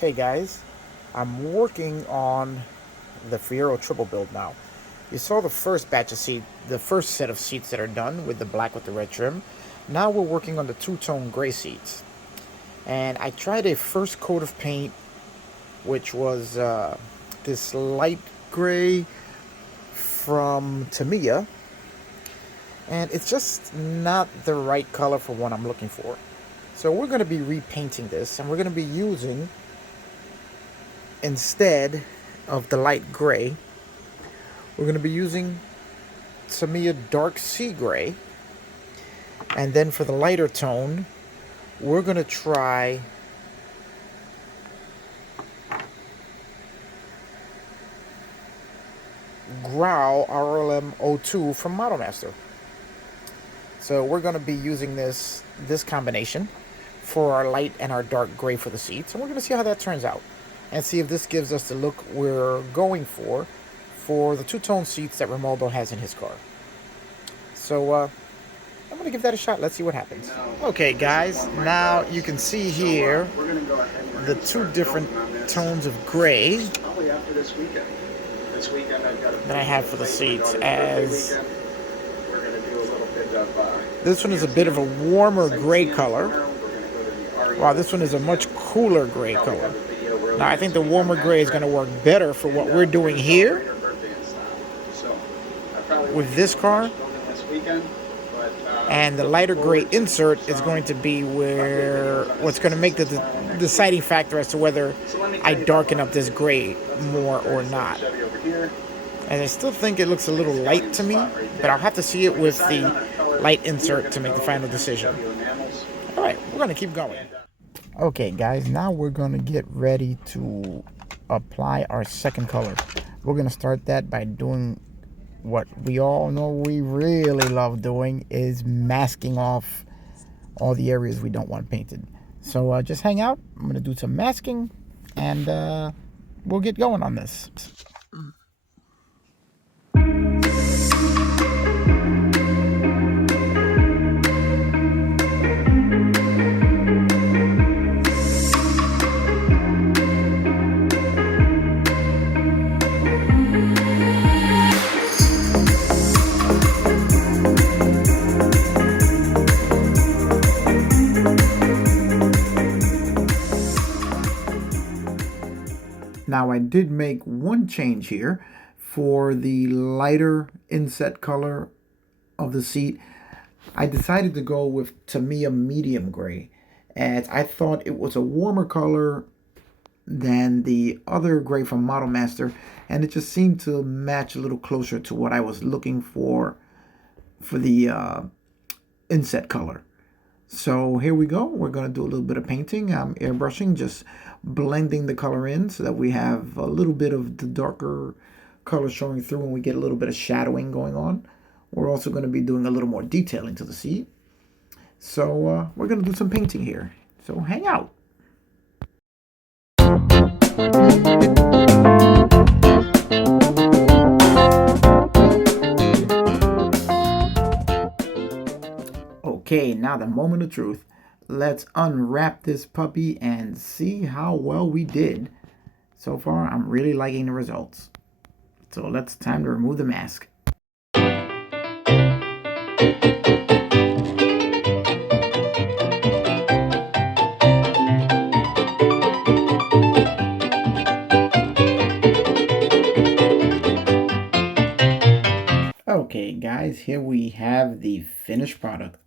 Hey guys, I'm working on the Fiero triple build now. You saw the first batch of seat, the first set of seats that are done with the black with the red trim. Now we're working on the two-tone gray seats. And I tried a first coat of paint, which was this light gray from Tamiya. And it's just not the right color for what I'm looking for. So we're going to be repainting this, and we're going to be using, instead of the light gray, we're going to be using Tamiya dark sea gray. And then for the lighter tone, we're going to try Growl RLM02 from Model Master. So we're going to be using this combination for our light and our dark gray for the seats. And we're going to see how that turns out. And see if this gives us the look we're going for the two-tone seats that Romaldo has in his car. So I'm going to give that a shot. Let's see what happens. Okay, guys, now you can see here the two different tones of gray that I have for the seats. As this one is a bit of a warmer gray color, while this one is a much cooler gray color. Now, I think the warmer gray is going to work better for what we're doing here with this car. And the lighter gray insert is going to be what's going to make the deciding factor as to whether I darken up this gray more or not. And I still think it looks a little light to me, but I'll have to see it with the light insert to make the final decision. All right, we're going to keep going. Okay, guys, now we're going to get ready to apply our second color. We're going to start that by doing what we all know we really love doing, is masking off all the areas we don't want painted. So just hang out. I'm going to do some masking, and we'll get going on this. Now, I did make one change here for the lighter inset color of the seat. I decided to go with Tamiya medium gray, as I thought it was a warmer color than the other gray from Model Master, and it just seemed to match a little closer to what I was looking for the inset color. So here we go. We're going to do a little bit of painting. I'm airbrushing, just blending the color in so that we have a little bit of the darker color showing through when we get a little bit of shadowing going on. We're also going to be doing a little more detailing to the seat. So we're going to do some painting here. So hang out. Okay, now the moment of truth. Let's unwrap this puppy and see how well we did. So far, I'm really liking the results. So it's time to remove the mask. Okay, guys, here we have the finished product.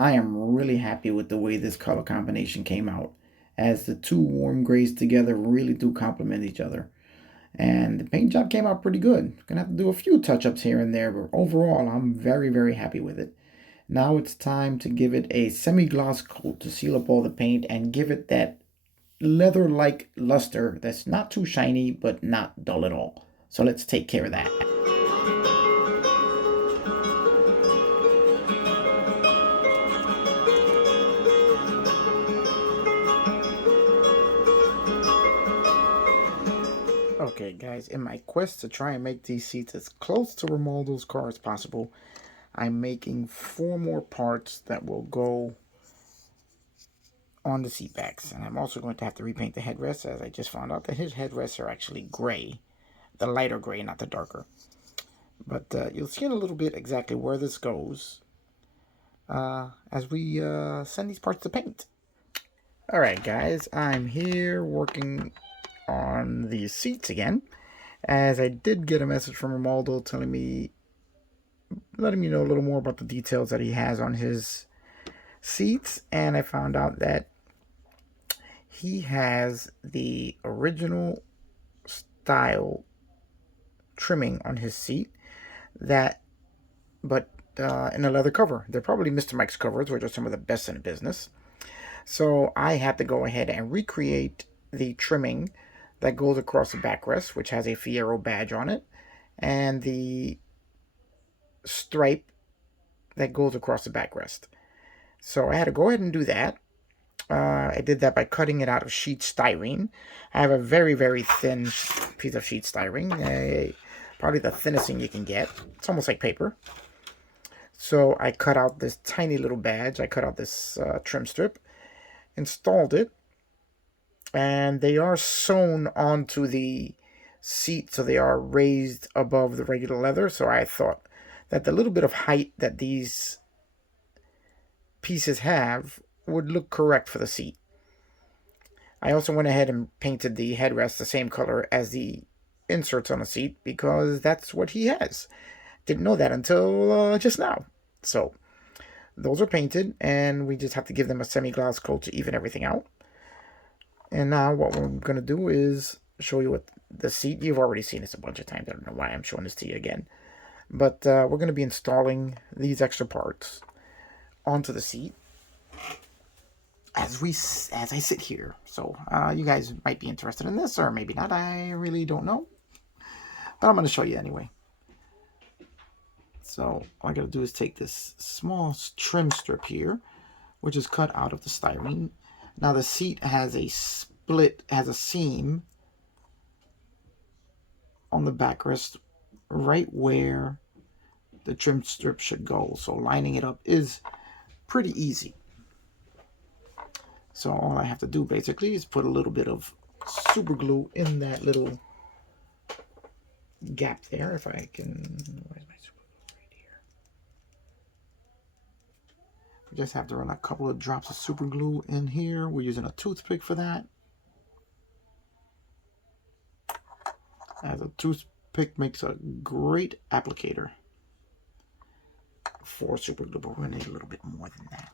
I am really happy with the way this color combination came out, as the two warm grays together really do complement each other. And the paint job came out pretty good. Gonna have to do a few touch-ups here and there, but overall, I'm very, very happy with it. Now it's time to give it a semi-gloss coat to seal up all the paint and give it that leather-like luster that's not too shiny, but not dull at all. So let's take care of that. Okay, guys, in my quest to try and make these seats as close to Romaldo's car as possible, I'm making 4 more parts that will go on the seat backs. And I'm also going to have to repaint the headrests, as I just found out that his headrests are actually gray. The lighter gray, not the darker. But you'll see in a little bit exactly where this goes as we send these parts to paint. Alright guys, I'm here working on these seats again, as I did get a message from Romaldo telling me, letting me know a little more about the details that he has on his seats, and I found out that he has the original style trimming on his seat, but in a leather cover. They're probably Mr. Mike's covers, which are some of the best in the business. So I had to go ahead and recreate the trimming that goes across the backrest, which has a Fiero badge on it, and the stripe that goes across the backrest. So I had to go ahead and do that. I did that by cutting it out of sheet styrene. I have a very, very thin piece of sheet styrene, probably the thinnest thing you can get. It's almost like paper. So I cut out this tiny little badge. I cut out this trim strip, installed it, and they are sewn onto the seat, so they are raised above the regular leather. So I thought that the little bit of height that these pieces have would look correct for the seat. I also went ahead and painted the headrest the same color as the inserts on the seat, because that's what he has. Didn't know that until just now. So those are painted, and we just have to give them a semi-gloss coat to even everything out. And now what we're going to do is show you what the seat, you've already seen this a bunch of times. I don't know why I'm showing this to you again. But we're going to be installing these extra parts onto the seat as I sit here. So you guys might be interested in this, or maybe not. I really don't know. But I'm going to show you anyway. So all I got to do is take this small trim strip here, which is cut out of the styrene. Now the seat has a split, has a seam on the backrest right where the trim strip should go. So lining it up is pretty easy. So all I have to do basically is put a little bit of super glue in that little gap there. If I can, where's my super glue? Right here. We just have to run a couple of drops of super glue in here. We're using a toothpick for that, as a toothpick makes a great applicator for super glue, but we're going to need a little bit more than that.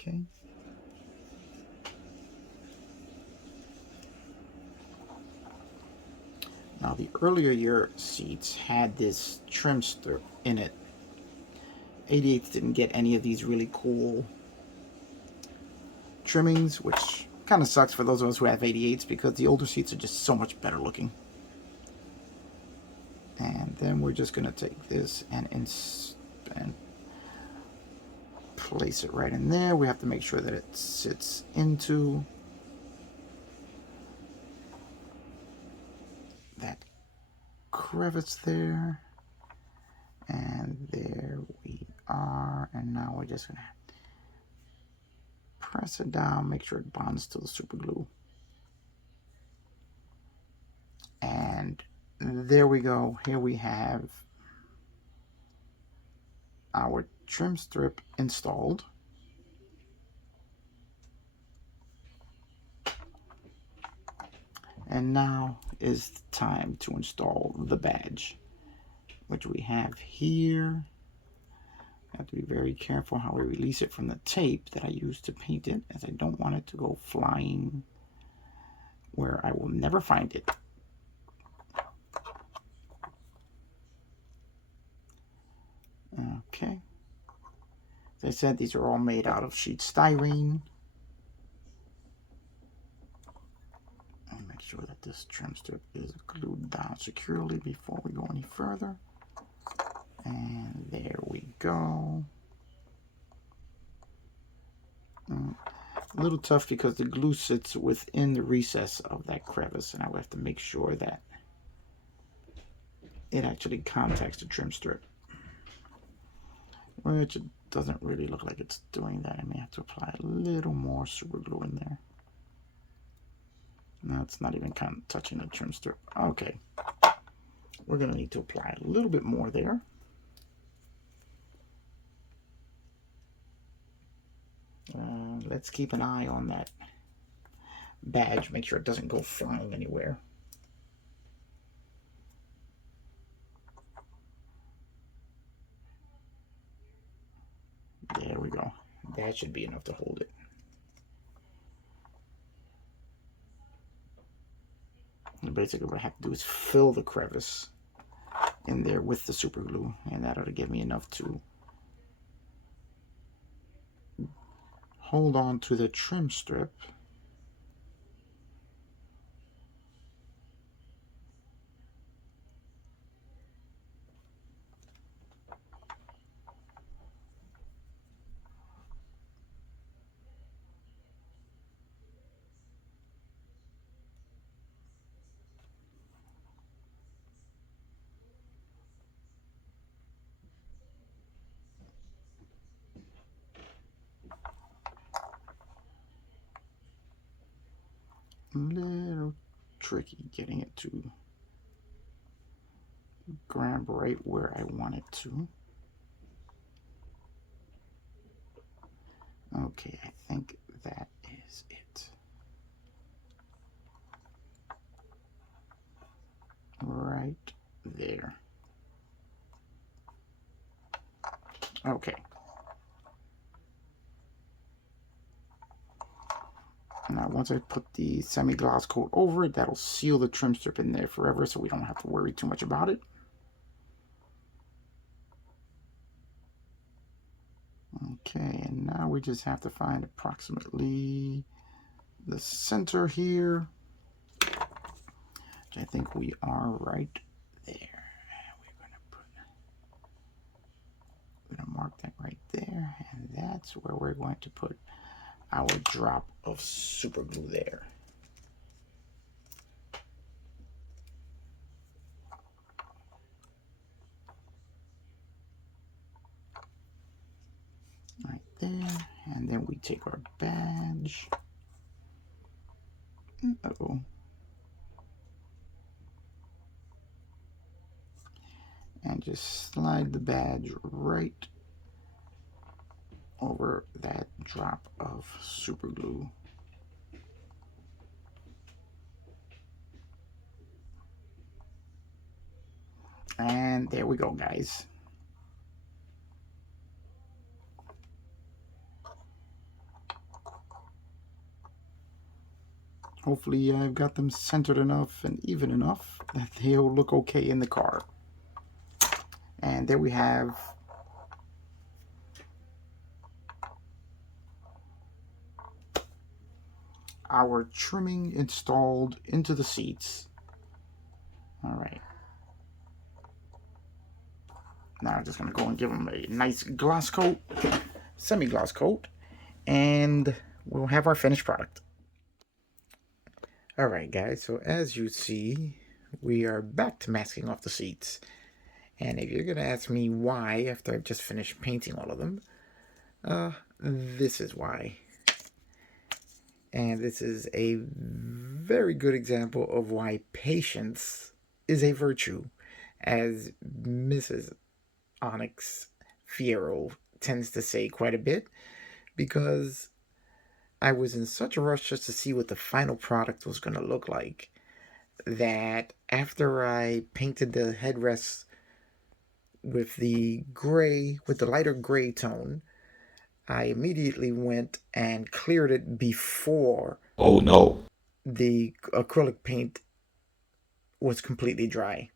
Okay. Now the earlier year seats had this trim strip in it. 88s didn't get any of these really cool trimmings, which kind of sucks for those of us who have 88s, because the older seats are just so much better looking. And then we're just going to take this and place it right in there. We have to make sure that it sits into that crevice there. And there we are. And now we're just going to press it down, make sure it bonds to the super glue. And there we go. Here we have our trim strip installed. And now is the time to install the badge, which we have here. I have to be very careful how we release it from the tape that I used to paint it, as I don't want it to go flying where I will never find it. Okay. As I said, these are all made out of sheet styrene. And make sure that this trim strip is glued down securely before we go any further. And there we go. A little tough because the glue sits within the recess of that crevice, and I would have to make sure that it actually contacts the trim strip, which it doesn't really look like it's doing that. I may have to apply a little more super glue in there. No, it's not even kind of touching the trim strip. Okay, we're going to need to apply a little bit more there. Let's keep an eye on that badge, make sure it doesn't go flying anywhere. There we go. That should be enough to hold it. And basically what I have to do is fill the crevice in there with the super glue, and that ought to give me enough to hold on to the trim strip. A little tricky getting it to grab right where I want it to. Okay, I think that is it. Right there. Okay. Now, once I put the semi-gloss coat over it, that'll seal the trim strip in there forever, so we don't have to worry too much about it. Okay, and now we just have to find approximately the center here, which I think we are right there. We're going to mark that right there, and that's where we're going to put our drop of super glue there. Right there, and then we take our badge. Uh-oh. And just slide the badge right over that drop of super glue. And there we go, guys. Hopefully I've got them centered enough and even enough that they'll look okay in the car. And there we have our trimming installed into the seats. All right. Now I'm just going to go and give them a nice gloss coat, semi-gloss coat, and we'll have our finished product. All right, guys, so as you see, we are back to masking off the seats. And if you're going to ask me why after I've just finished painting all of them, this is why. And this is a very good example of why patience is a virtue, as Mrs. Onyx Fiero tends to say quite a bit, because I was in such a rush just to see what the final product was going to look like that after I painted the headrests with the gray, with the lighter gray tone, I immediately went and cleared it before the acrylic paint was completely dry.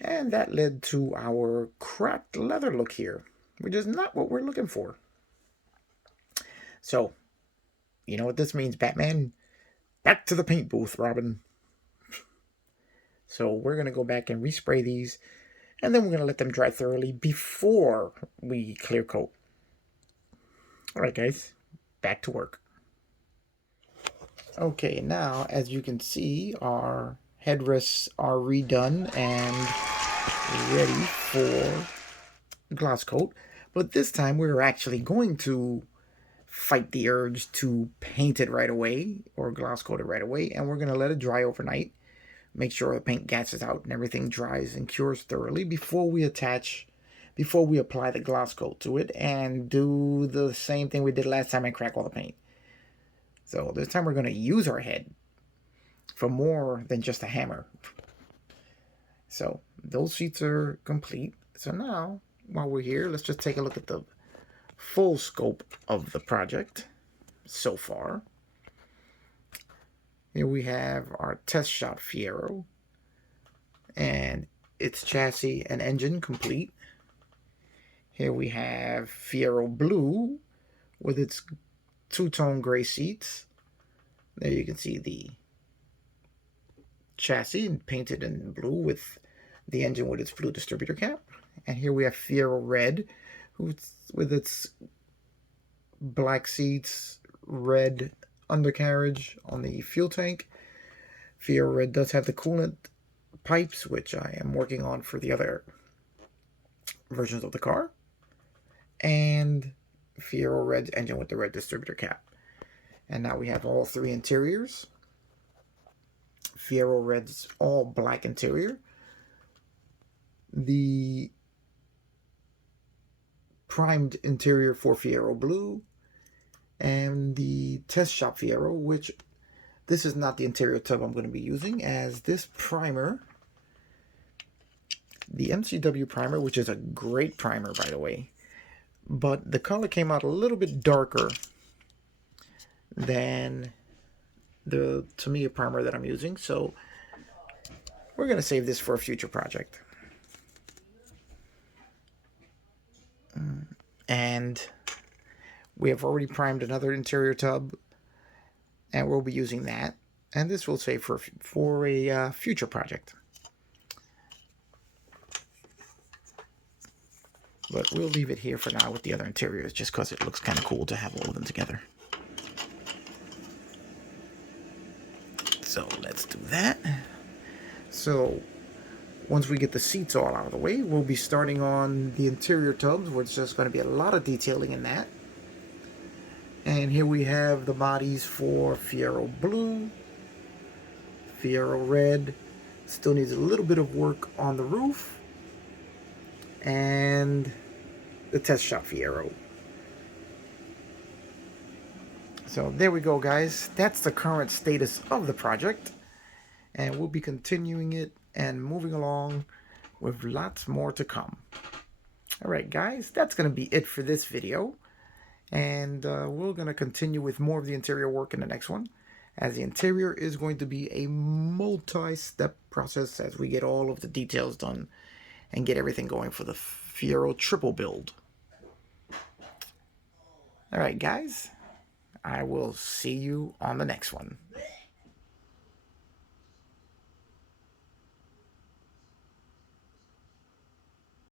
And that led to our cracked leather look here, which is not what we're looking for. So, you know what this means, Batman? Back to the paint booth, Robin. So we're going to go back and respray these, and then we're going to let them dry thoroughly before we clear coat. All right, guys, back to work. Okay, now as you can see, our headrests are redone and ready for gloss coat. But this time we're actually going to fight the urge to paint it right away or gloss coat it right away, and we're going to let it dry overnight. Make sure the paint gases out and everything dries and cures thoroughly before we apply the gloss coat to it, and do the same thing we did last time and crack all the paint. So this time we're going to use our head for more than just a hammer. So those sheets are complete. So now, while we're here, let's just take a look at the full scope of the project so far. Here we have our test shot Fiero and its chassis and engine complete. Here we have Fiero Blue with its two-tone gray seats. There you can see the chassis painted in blue with the engine with its blue distributor cap. And here we have Fiero Red with its black seats, red undercarriage on the fuel tank. Fiero Red does have the coolant pipes, which I am working on for the other versions of the car. And Fiero Red's engine with the red distributor cap. And now we have all three interiors. Fiero Red's all black interior. The primed interior for Fiero Blue. And the test shop Fiero, which this is not the interior tub I'm going to be using, as this primer, the MCW primer, which is a great primer by the way, but the color came out a little bit darker than the Tamiya primer that I'm using, so we're going to save this for a future project. And we have already primed another interior tub, and we'll be using that. And this will save for a future project. But we'll leave it here for now with the other interiors, just because it looks kind of cool to have all of them together. So let's do that. So once we get the seats all out of the way, we'll be starting on the interior tubs, where it's just going to be a lot of detailing in that. And here we have the bodies for Fiero Blue, Fiero Red, still needs a little bit of work on the roof, and the test shop Fiero. So there we go, guys. That's the current status of the project, and we'll be continuing it and moving along with lots more to come. Alright guys, that's going to be it for this video. And we're going to continue with more of the interior work in the next one, as the interior is going to be a multi-step process as we get all of the details done and get everything going for the Fiero triple build. Alright guys, I will see you on the next one.